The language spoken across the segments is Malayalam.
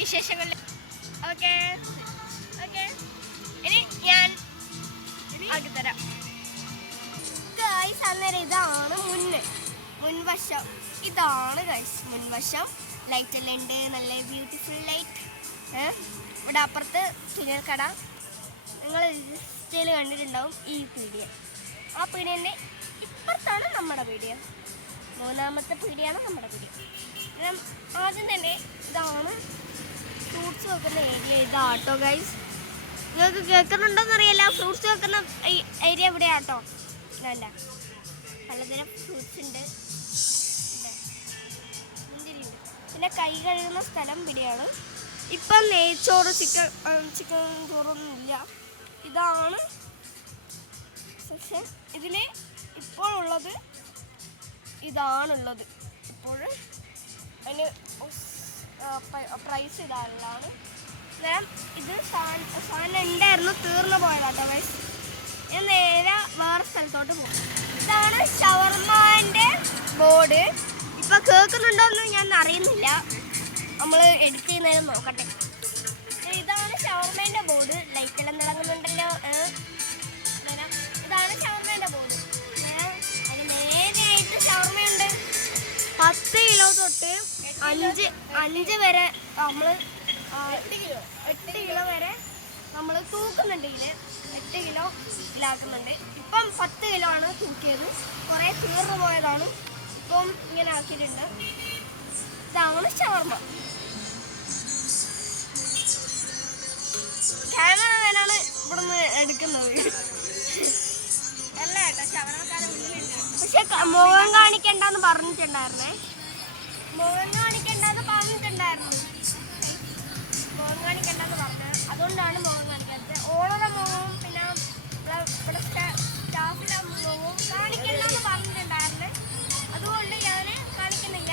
വിശേഷങ്ങൾ. ഓക്കെ ഓക്കെ, ഇനി ഞാൻ ആക്കി തരാം. ഗൈസ് അന്നേരം ഇതാണ് മുൻവശം. ഇതാണ് ഗൈസ് മുൻവശം. ലൈറ്റ് എല്ലാം ഉണ്ട്, നല്ല ബ്യൂട്ടിഫുൾ ലൈറ്റ്. ഇവിടെ അപ്പുറത്ത് തുന്നൽ കട. നിങ്ങൾ ഇൻസ്റ്റയിൽ കണ്ടിട്ടുണ്ടാവും ഈ പീഡിയ. ആ പീഡിയൻ്റെ ഇപ്പുറത്താണ് നമ്മുടെ പീഡിയ. മൂന്നാമത്തെ പീഡിയാണ് നമ്മുടെ പീഡിയ. ആദ്യം തന്നെ ഇതാണ് ഫ്രൂട്ട്സ് വെക്കുന്ന ഏരിയ. ഇതാട്ടോ ഗൈസ്, നിങ്ങൾക്ക് കേൾക്കുന്നുണ്ടോയെന്നറിയില്ല. ഫ്രൂട്ട്സ് വെക്കുന്ന ഏരിയ ഇവിടെയാട്ടോ. ഇതല്ല, പലതരം ഫ്രൂട്ട്സ് ഉണ്ട്. മുന്തിരിയുണ്ട്. പിന്നെ കൈ കഴുകുന്ന സ്ഥലം ഇവിടെയാണ്. ഇപ്പം നെയ്ച്ചോറ് ചിക്കൻ ചോറൊന്നും ഇല്ല. ഇതാണ് സെക്ഷൻ. ഇതിൽ ഇപ്പോഴുള്ളത് ഇതാണുള്ളത്. ഇപ്പോൾ അതിന് പ്രൈസ് ഇതാണ്. ഇത് സാധനം ഉണ്ടായിരുന്നു, തീർന്നു പോയതാട്ടോ ഗൈസ്. ഞാൻ നേരെ വേറെ സ്ഥലത്തോട്ട് പോകും. ഇതാണ് ഷവർമാൻ്റെ ബോർഡ്. ഇപ്പം കേൾക്കുന്നുണ്ടോയെന്ന് ഞാൻ അറിയുന്നില്ല, നമ്മൾ എഡിറ്റ് ചെയ്യുന്നതിന് നോക്കട്ടെ. ഇതാണ് ഷവർമേൻ്റെ ബോർഡ്. ലൈറ്റെല്ലാം തിളങ്ങുന്നുണ്ടല്ലോ. ഇതാണ് ഷവർമേൻ്റെ ബോർഡ്. അതിന് നേരെയായിട്ട് ഷവർമയുണ്ട്. 10 കിലോ തൊട്ട് 5 വരെ നമ്മൾ 8 കിലോ വരെ നമ്മൾ തൂക്കുന്നുണ്ടെങ്കിൽ 8 കിലോ ഇതിലാക്കുന്നുണ്ട്. ഇപ്പം 10 കിലോ ആണ് തൂക്കിയത്. കുറേ തീർന്നു പോയതാണ്, ഇപ്പം ഇങ്ങനെ ആക്കിയിട്ടുണ്ട്. ഇതാണ് ഷവർമ. ക്യാമറമാനാണ് ഇവിടുന്ന് എടുക്കുന്നത്. അല്ല കേട്ടോ, ഷവർമക്കാരെ ഉള്ളിലുണ്ട്. പക്ഷെ മുഖം കാണിക്കണ്ടെന്ന് പറഞ്ഞിട്ടുണ്ടായിരുന്നേ. മുഖം കാണിക്കണ്ടെന്ന് പറഞ്ഞിട്ടുണ്ടായിരുന്നു. മുഖം കാണിക്കണ്ടെന്ന് പറഞ്ഞത് അതുകൊണ്ടാണ് മുഖം കാണിക്കാത്തത്. ഓളോടെ മുഖവും പിന്നെ ഇവിടെ സ്റ്റാഫിലെ മുഖവും കാണിക്കണ്ടെന്ന് പറഞ്ഞിട്ടുണ്ടായിരുന്നു. അതുകൊണ്ട് ഞാൻ കാണിക്കുന്നില്ല.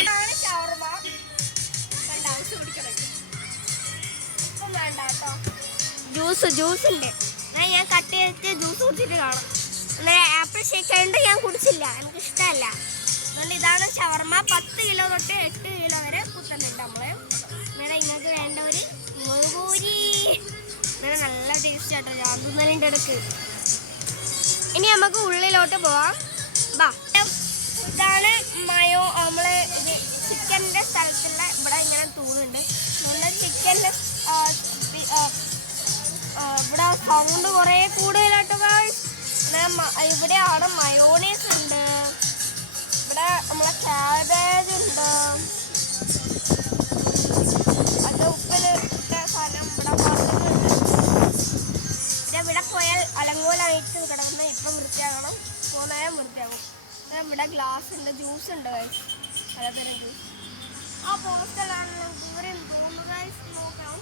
ഇതാണ് ഷവർമ. വേണ്ട, ആവശ്യം കുടിക്കണം. ഇപ്പം വേണ്ട കേട്ടോ. ജ്യൂസ് ഉണ്ട്. ഞാൻ കട്ട് ചെയ്തിട്ട് ജ്യൂസ് കുടിച്ചിട്ട് കാണാം. ആപ്പിൾ ഷേക്ക് ആയതുകൊണ്ട് ഞാൻ കുടിച്ചില്ല, എനിക്കിഷ്ടമല്ല. അതുകൊണ്ട് ഇതാണ് ഷവർമ. 10 കിലോ തൊട്ട് 8 കിലോ വരെ കുത്തുന്നുണ്ട് നമ്മൾ. ഇങ്ങനെ ഇങ്ങൾക്ക് വേണ്ട ഒരു മുഴുപൂരി. ഇങ്ങനെ നല്ല ടേസ്റ്റ് ആട്ടോ, ജാന്തുന്നലിൻ്റെ ഇടക്ക്. ഇനി നമുക്ക് ഉള്ളിലോട്ട് പോവാം. ബാ, ഇതാണ് മയോ. നമ്മൾ ഇത് ചിക്കൻ്റെ സ്ഥലത്തുള്ള ഇവിടെ ഇങ്ങനെ തൂണുണ്ട്. നമ്മൾ ചിക്കൻ്റെ ഇവിടെ സൗണ്ട് കുറേ കൂടുതലാട്ടോ. ഇവിടെയാണ് മയോണൈസ് ഉണ്ട്. ഇവിടെ നമ്മളെ ക്യാബേജ് ഉണ്ട്. അത് ഉപ്പിലിട്ട സാധനം ഇവിടെ പറഞ്ഞിട്ടുണ്ട്. ഇവിടെ പോയാൽ അലങ്കോലായിട്ട് കിടക്കുന്ന ഇപ്പം വൃത്തിയാകണം. പോകുന്നേരം വൃത്തിയാകും. ഇവിടെ ഗ്ലാസ് ഉണ്ട്, ജ്യൂസ് ഉണ്ട് ഗൈസ്, പലതരം ജ്യൂസ്. ആ പോസ്റ്റലാണല്ലോ ഇവരെ തോന്നുന്നു ഗൈസ്. നോക്കാം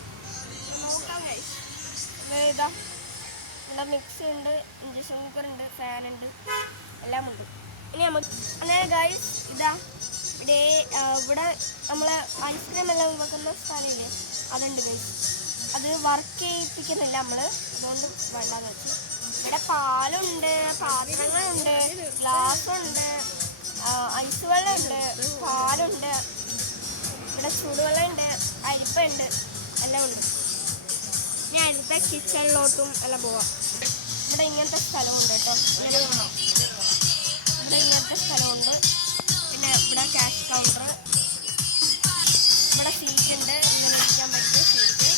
ഗൈസ്. ഇതാ ഇവിടെ മിക്സി ഉണ്ട്, ഇൻഡക്ഷൻ കുക്കറുണ്ട്, ഫാനുണ്ട്, എല്ലാം ഉണ്ട്. ഇനി നമുക്ക് അങ്ങനെ ഗൈസ് ഇതാ ഇവിടെ നമ്മൾ ഐസ്ക്രീം എല്ലാം വെക്കുന്ന സ്ഥലമില്ലേ, അതുണ്ട് ഗൈസ്. അത് വർക്ക് ചെയ്യിപ്പിക്കുന്നില്ല നമ്മൾ, അതുകൊണ്ട് വേണ്ടാന്ന് വെച്ചു. ഇവിടെ പാലുണ്ട്, പാത്രങ്ങളുണ്ട്, ഗ്ലാസ്സുണ്ട്, ഐസ് വെള്ളമുണ്ട്, പാലുണ്ട്, ഇവിടെ ചൂടുവെള്ളമുണ്ട്, അരിപ്പുണ്ട്, എല്ലാം ഉണ്ട്. ഇനി അടുത്ത കിച്ചണിലോട്ടും എല്ലാം പോവാം. ഇവിടെ ഇങ്ങനത്തെ സ്ഥലമുണ്ട് കേട്ടോ. ഇവിടെ ഇങ്ങനത്തെ സ്ഥലമുണ്ട്. പിന്നെ ഇവിടെ ക്യാഷ് കൗണ്ടർ, ഇവിടെ സീറ്റ് ഉണ്ട്, ഇങ്ങനെ ഇരിക്കാൻ പറ്റിയ സീറ്റ്.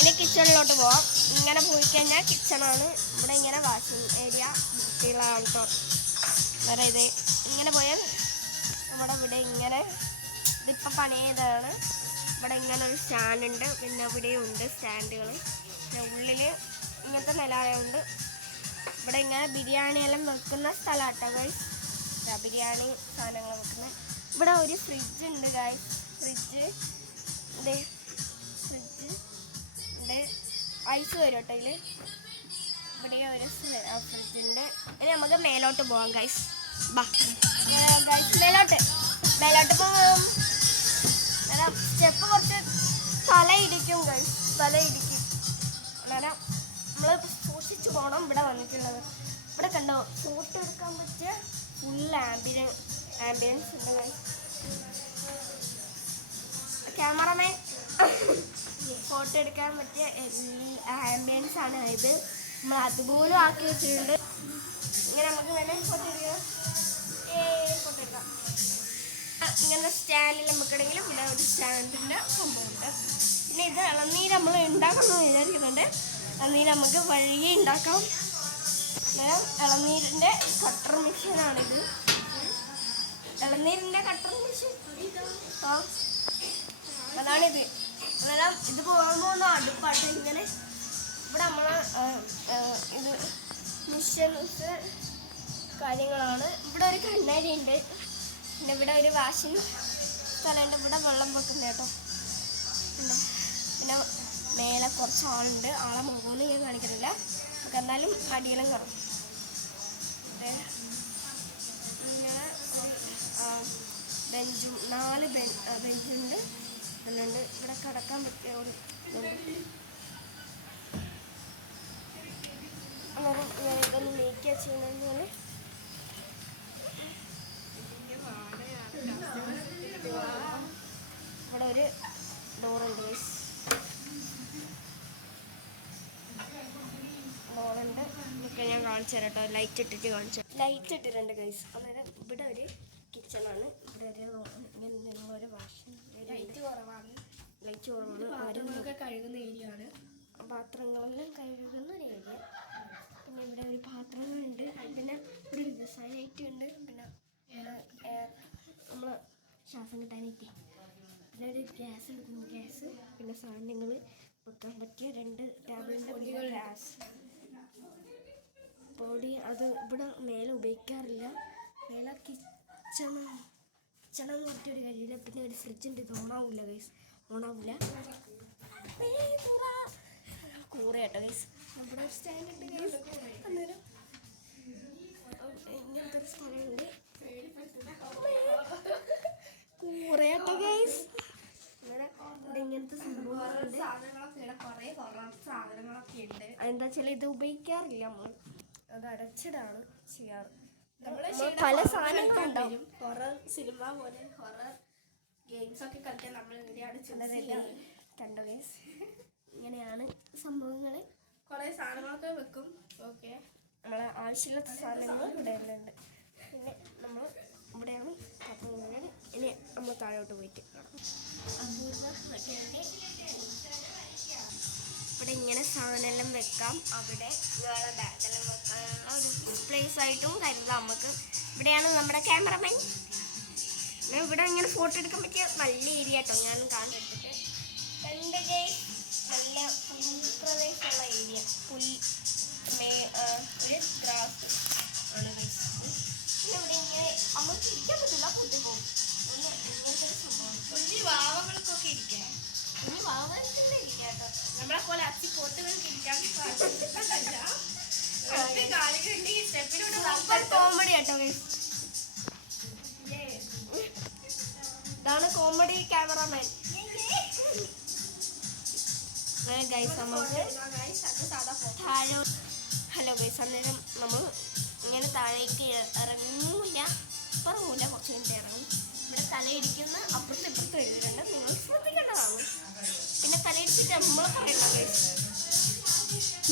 ഇനി കിച്ചണിലോട്ട് പോവാം. ഇങ്ങനെ പോയി കഴിഞ്ഞാൽ കിച്ചണാണ്. ഇവിടെ ഇങ്ങനെ വാഷിംഗ് ഏരിയ വൃത്തികളാണ് കേട്ടോ. വേറെ ഇത് ഇങ്ങനെ പോയാൽ ഇവിടെ ഇങ്ങനെ ഇതിപ്പോൾ പണി ചെയ്തതാണ്. ഇവിടെ ഇങ്ങനെ ഒരു സ്റ്റാൻഡ് ഉണ്ട്, പിന്നെ ഇവിടെയും ഉണ്ട് സ്റ്റാൻഡുകൾ. പിന്നെ ഉള്ളിൽ ഇങ്ങനത്തെ നിലയുണ്ട്. ഇവിടെ ഇങ്ങനെ ബിരിയാണി എല്ലാം വെക്കുന്ന സ്ഥലമാട്ടോ ഗൈസ്. ബിരിയാണി സാധനങ്ങൾ വെക്കുന്നത്. ഇവിടെ ഒരു ഫ്രിഡ്ജ് ഉണ്ട് ഗൈസ്. ഫ്രിഡ്ജ് ഉണ്ട്, ഐസ് വരും കേട്ടോ ഇതിൽ. ഇവിടെ ഒരു ഫ്രിഡ്ജ് ഉണ്ട്. ഇനി നമുക്ക് മേലോട്ട് പോവാം ഗൈസ്. ബാ ഗൈസ്, മേലോട്ട് പോവാം. സ്റ്റെപ്പ് കുറച്ച് തലയിടിക്കും ഗൈസ്, തലയിടിക്കും. അന്നേരം നമ്മൾ സൂക്ഷിച്ച് പോകണം. ഇവിടെ വന്നിട്ടുള്ളത് ഇവിടെ കണ്ടോ, ഫോട്ടോ എടുക്കാൻ പറ്റിയ ഫുൾ ആംബിയൻസ് ഉണ്ട് ഗൈസ്. ക്യാമറമാൻ ഫോട്ടോ എടുക്കാൻ പറ്റിയ ആംബിയൻസ് ആണ് ഇത്. നമ്മൾ അതുപോലും ആക്കി വെച്ചിട്ടുണ്ട്. ഇങ്ങനെ നമുക്ക് വേണേൽ ഫോട്ടോ എടുക്കാം. ഇങ്ങനെ സ്റ്റാൻഡിൽ നമുക്കിടയിലും ഇവിടെ ഒരു സ്റ്റാൻഡിൻ്റെ സംഭവമുണ്ട്. പിന്നെ ഇത് ഇളനീര് നമ്മൾ ഉണ്ടാക്കണമെന്ന് വിചാരിക്കുന്നുണ്ട്. ഇളനീര് നമുക്ക് വഴിയെ ഉണ്ടാക്കാം. ഇളനീരിൻ്റെ കട്ടർ മെഷീനാണിത്. ഇളനീരിൻ്റെ കട്ടർ മെഷീൻ അതാണിത്. അതെല്ലാം ഇത് പോകുമ്പോൾ അടുപ്പാട്ട് ഇങ്ങനെ ഇവിടെ നമ്മൾ ഇത് മിഷൻസ് കാര്യങ്ങളാണ്. ഇവിടെ ഒരു കണ്ണാടി ഉണ്ട്. പിന്നെ ഇവിടെ ഒരു വാഷിംഗ് സ്ഥലമുണ്ട്. ഇവിടെ വെള്ളം വെക്കുന്നത് കേട്ടോ. പിന്നെ മേലെ കുറച്ച് ആളുണ്ട്. ആളെ മുഖമൊന്നും ഞാൻ കാണിക്കുന്നില്ല. നമുക്ക് എന്നാലും അടിയിലും കാണും. ഇങ്ങനെ ബെഞ്ചും 4 ബെഞ്ചുണ്ട്. അതുകൊണ്ട് ഇവിടെ കിടക്കാൻ പറ്റിയ ഒരു ഇതുണ്ട്. അന്നേരം ഞാൻ ഇതൊന്ന് നീക്കിയാൽ ചെയ്യുന്നതുപോലെ ഇവിടെ ഒരു ഡോറുണ്ട് ഗൈസ്. ഡോറുണ്ട്. ഇതൊക്കെ ഞാൻ കാണിച്ചു തരാം കേട്ടോ. ലൈറ്റ് ഇട്ടിട്ട് കാണിച്ചു. ലൈറ്റ് ഇട്ടിട്ടുണ്ട് ഗൈസ്. അന്നേരം ഇവിടെ ഒരു കിച്ചണാണ്. ഇവിടെ ഒരു വാഷിംഗ് ലൈറ്റ് കുറവാണ്. പാത്രങ്ങളൊക്കെ കഴുകുന്ന ഏരിയ ആണ്. പാത്രങ്ങളെല്ലാം കഴുകുന്ന ഒരു ഏരിയ. പിന്നെ ഇവിടെ ഒരു പാത്രങ്ങളുണ്ട്. പിന്നെ ഇവിടെ ഒരു ഗസാനായിട്ട് ഉണ്ട്. പിന്നെ നമ്മൾ ശ്വാസം കിട്ടാനായിട്ട് പിന്നെ ഒരു ഗ്യാസ് എടുക്കുന്നു. ഗ്യാസ് പിന്നെ സാധനങ്ങൾ വെക്കാൻ പറ്റിയ 2 ടേബിളിൻ്റെ ഗ്യാസ് പൊടി. അത് ഇവിടെ മേലെ ഉപയോഗിക്കാറില്ല. മേലെ കിച്ചണെന്ന് പറ്റിയൊരു കാര്യമില്ല. പിന്നെ ഒരു ഫ്രിഡ്ജുണ്ട്. ഇത് ഓണാവില്ല ഗൈസ്. ഓണാവില്ല. കൂറ കേട്ടോ ഗൈസ്. നമ്മുടെ ഒരു സ്റ്റാൻഡ് ഉണ്ട് ഗൈസ്. അന്നേരം ഇങ്ങനത്തെ ഒരു സ്ഥലമുണ്ട്. കൂറയാട്ടോ ഗൈസ്. ഇങ്ങനത്തെ സംഭവങ്ങളുണ്ട്. എന്താ വെച്ചാൽ ഇത് ഉപയോഗിക്കാറില്ല. നമ്മൾ അത് അടച്ചിടാണ് ചെയ്യാറ്. പല സാധനങ്ങളുണ്ടാവും. ഹൊറർ സിനിമ പോലെ ഹൊറർ ഗെയിംസ് ഒക്കെ കളിക്കാൻ നമ്മൾ ഇവിടെയാണ് കണ്ടോ ഗൈസ്. ഇങ്ങനെയാണ് സംഭവങ്ങൾ. കുറേ സാധനങ്ങളൊക്കെ വെക്കും. ഓക്കെ, നമ്മളെ ആവശ്യമില്ലാത്ത സാധനങ്ങൾ ഇവിടെ എല്ലാം ഉണ്ട്. പിന്നെ നമ്മൾ ഇവിടെയാണ് പാത്രങ്ങൾ. ഇനി നമ്മൾ താഴോട്ട് പോയിട്ട് ഇവിടെ ഇങ്ങനെ സാധനമെല്ലാം വെക്കാം. അവിടെ നിങ്ങളെ ബാഗെല്ലാം വെക്കാനുള്ള ഒരു പ്ലേസ് ആയിട്ടും കരുതാം നമുക്ക്. ഇവിടെയാണ് നമ്മുടെ ക്യാമറമാൻ. ഇവിടെ ഇങ്ങനെ ഫോട്ടോ എടുക്കാൻ പറ്റിയ നല്ല ഏരിയ കേട്ടോ. ഞാൻ കാണിച്ചിട്ട് നല്ല പുൽപ്രദേശമുള്ള ഏരിയ. ഒരു ഗ്രാസ് ആണ്. പിന്നെ ഇവിടെ ഇങ്ങനെ നമുക്ക് ഇരിക്കാൻ പറ്റില്ല. പൊട്ടിപ്പോകും. ഇങ്ങനത്തെ ഒരു സംഭവം. കുഞ്ഞു വാവകൾക്കൊക്കെ ഇരിക്കാം. കുഞ്ഞു വാവകൾക്കെല്ലാം ഇരിക്കാം കേട്ടോ. നമ്മളെ പോലെ അച്ചി പൊട്ടുകൾക്ക് ഇരിക്കാൻ കോമഡി കേട്ടോ. ഇതാണ് കോമഡി ക്യാമറമാൻ. ഗൈസ് നമുക്ക് താഴെ ഹലോ ഗൈസ്. അന്നേരം നമ്മൾ ഇങ്ങനെ താഴേക്ക് ഇറങ്ങൂല, ഇറങ്ങൂല, കുറച്ച് മിനിറ്റ് ഇറങ്ങും. ഇവിടെ തലയിടിക്കുന്ന അപ്പുറത്ത് ഇപ്പുറത്ത് എഴുതിയിട്ടുണ്ട്. നിങ്ങൾ ശ്രദ്ധിക്കേണ്ടതാണ്. പിന്നെ തലയിടിച്ചിട്ട് നമ്മൾ പറയണ്ട ഗൈസ്.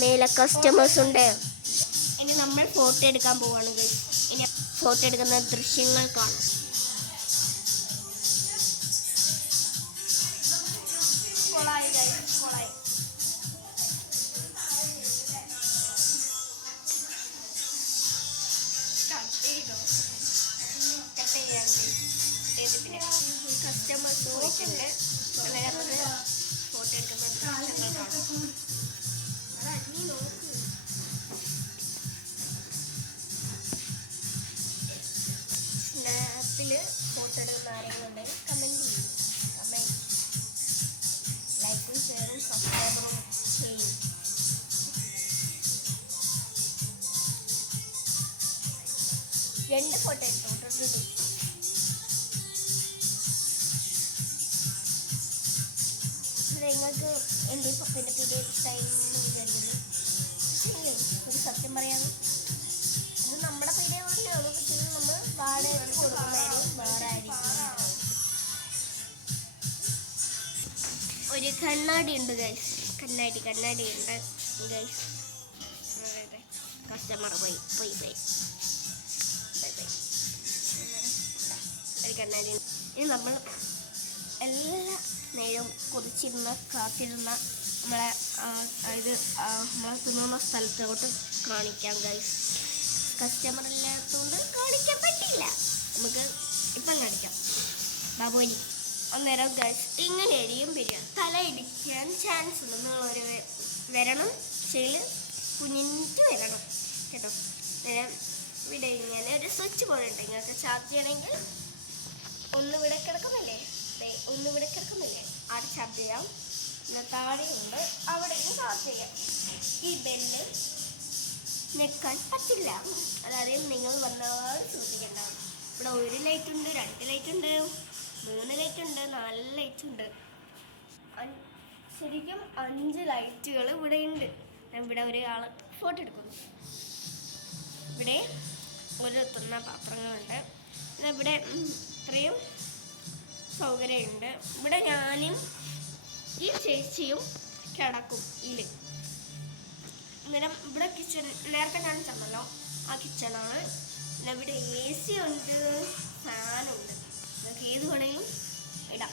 മേലെ കസ്റ്റമേഴ്സ് ഉണ്ട്. ഇനി നമ്മൾ ഫോട്ടോ എടുക്കാൻ പോവാണ് ഗൈസ്. ഇനി ഫോട്ടോ എടുക്കുന്ന ദൃശ്യങ്ങൾ കാണാം. കൊളായി ഗൈസ്, കൊളായി. പിന്നെ കസ്റ്റമേഴ്സ് പോയിട്ടുണ്ട്. അങ്ങനെ ഫോട്ടോ എടുക്കുന്ന ദൃശ്യങ്ങൾ കാണാം. നീ നോക്ക്. സ്നാപ്പിൽ ഫോട്ടോ എടുക്കുന്ന ആരെങ്കിലും ഉണ്ടെങ്കിൽ കമൻറ്റ് ചെയ്യും. ലൈക്കും ഷെയറും സബ്സ്ക്രൈബറും ചെയ്യും. രണ്ട് ഫോട്ടോ എടുത്തു. നിങ്ങൾക്ക് എൻ്റെ പപ്പൻ്റെ പീഡിയ ഇഷ്ടമായിരുന്നു വിചാരിക്കുന്നു. ഒരു സത്യം പറയാം, ഇത് നമ്മുടെ പീഡിയ തന്നെയാണ്. പക്ഷേ നമ്മൾ വാടകയ്ക്ക് കൊടുക്കുന്നതായിരുന്നു. എനിക്ക് കണ്ണാടി ഉണ്ട് ഗൈസ്. കണ്ണാടി ഉണ്ട് ഗൈസ്. കസ്റ്റമർ പോയി കണ്ണാടി. ഇനി നമ്മൾ എല്ലാ നേരവും കൊതിച്ചിരുന്ന കാത്തിരുന്ന നമ്മളെ ഇത് നമ്മളെ തിന്നുന്ന സ്ഥലത്തോട്ട് കാണിക്കാം ഗൈസ്. കസ്റ്റമർ ഇല്ലാത്തതുകൊണ്ട് കാണിക്കാൻ പറ്റില്ല. നമുക്ക് ഇപ്പം കാണിക്കാം. ബാബുനി അന്നേരം ഗൈസ് ഇങ്ങനെയായിരിക്കും വരിക. തല ഇടിക്കാൻ ചാൻസ് ഉണ്ട്. നിങ്ങളൊരു വരണം ശരി കുഞ്ഞിട്ട് വരണം കേട്ടോ. അന്നേരം ഇവിടെ ഇങ്ങനെ ഒരു സ്വിച്ച് പോലെ ഉണ്ട്. നിങ്ങൾക്ക് ചാർജ് ചെയ്യണമെങ്കിൽ ഒന്ന് ഇവിടെ കിടക്കുന്നില്ലേ അവിടെ ചാർജ് ചെയ്യാം. പിന്നെ താഴെയുണ്ട് അവിടേക്ക് ചാർജ് ചെയ്യാം. ഈ ബെല്ല് ഞെക്കാൻ പറ്റില്ല. അതായത് നിങ്ങൾ വന്നാൽ ശ്രദ്ധിക്കേണ്ട. ഇവിടെ 1 ലൈറ്റ് ഉണ്ട്, 2 ലൈറ്റ് ഉണ്ട്, 3 ലൈറ്റ് ഉണ്ട്, 4 ലൈറ്റ് ഉണ്ട്. ശരിക്കും 5 ലൈറ്റുകൾ ഇവിടെ ഉണ്ട്. ഇവിടെ ഒരാൾ ഫോട്ടോ എടുക്കുന്നു. ഇവിടെ ഒരു തുന്ന പാത്രങ്ങളുണ്ട്. ഇവിടെ ഇത്രയും സൗകര്യമുണ്ട്. ഇവിടെ ഞാനും ഈ ചേച്ചിയും കിടക്കും ഇതിൽ. അന്നേരം ഇവിടെ കിച്ചൺ നേരത്തെ ഞാൻ ചെന്നല്ലോ, ആ കിച്ചണാണ്. പിന്നെ ഇവിടെ AC ഉണ്ട്, ഫാനുണ്ട്. നമുക്ക് ഏത് വേണമെങ്കിലും ഇടാം.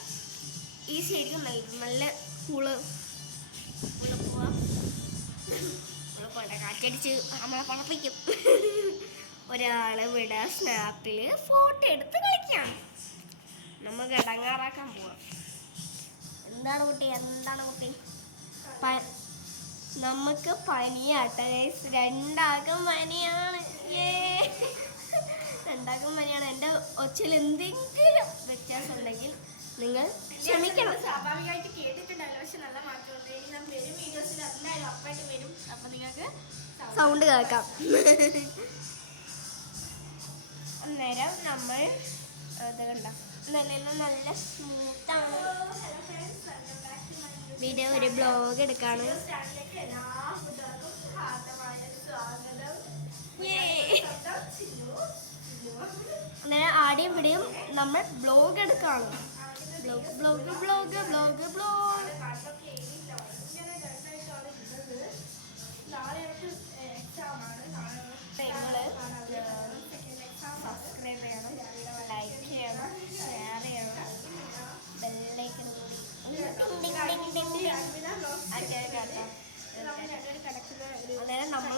ഈസി ആയിരിക്കും. നല്ല കൂള് പോവാം. കാറ്റടിച്ച് നമ്മളെ പണപ്പിക്കും. ഒരാൾ ഇവിടെ സ്നാപ്പിൽ ഫോട്ടോ എടുത്ത് കളിക്കാം. നമുക്ക് ഇടങ്ങാറാക്കാൻ പോവാം. എന്താണ് കുട്ടി? നമുക്ക് പനിയാട്ടെ. 2 പനിയാണ്. എൻ്റെ ഒച്ചയിൽ എന്തെങ്കിലും വ്യത്യാസം ഉണ്ടെങ്കിൽ നിങ്ങൾ ക്ഷമിക്കണം. സ്വാഭാവികമായിട്ട് കേട്ടിട്ടുണ്ടല്ലോ. പക്ഷെ നല്ല മാറ്റമുണ്ട്. ഇനി നമ്മൾ വരും വീഡിയോസിൽ എന്തായാലും ഉറപ്പായിട്ട് വരും. അപ്പം നിങ്ങൾക്ക് സൗണ്ട് കേൾക്കാം. അന്നേരം നമ്മൾ ഇത് കണ്ട നല്ല സ്മൂത്താണ്. വീഡിയോ ഒരു ബ്ലോഗ് എടുക്കാണ്. അന്നേരം ആടെയും ഇവിടെയും നമ്മൾ ബ്ലോഗ് എടുക്കാണ്. ബ്ലോഗ് സബ്സ്ക്രൈബ് ചെയ്യണം, ലൈക്ക് ചെയ്യണം, ഷെയർ ചെയ്യണം, ബെല്ലൈക്കൺ കൂടി അന്നേരം നമ്മൾ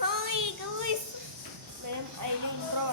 ഹായ് ഗൈസ് അതിന് ഇൻട്രോ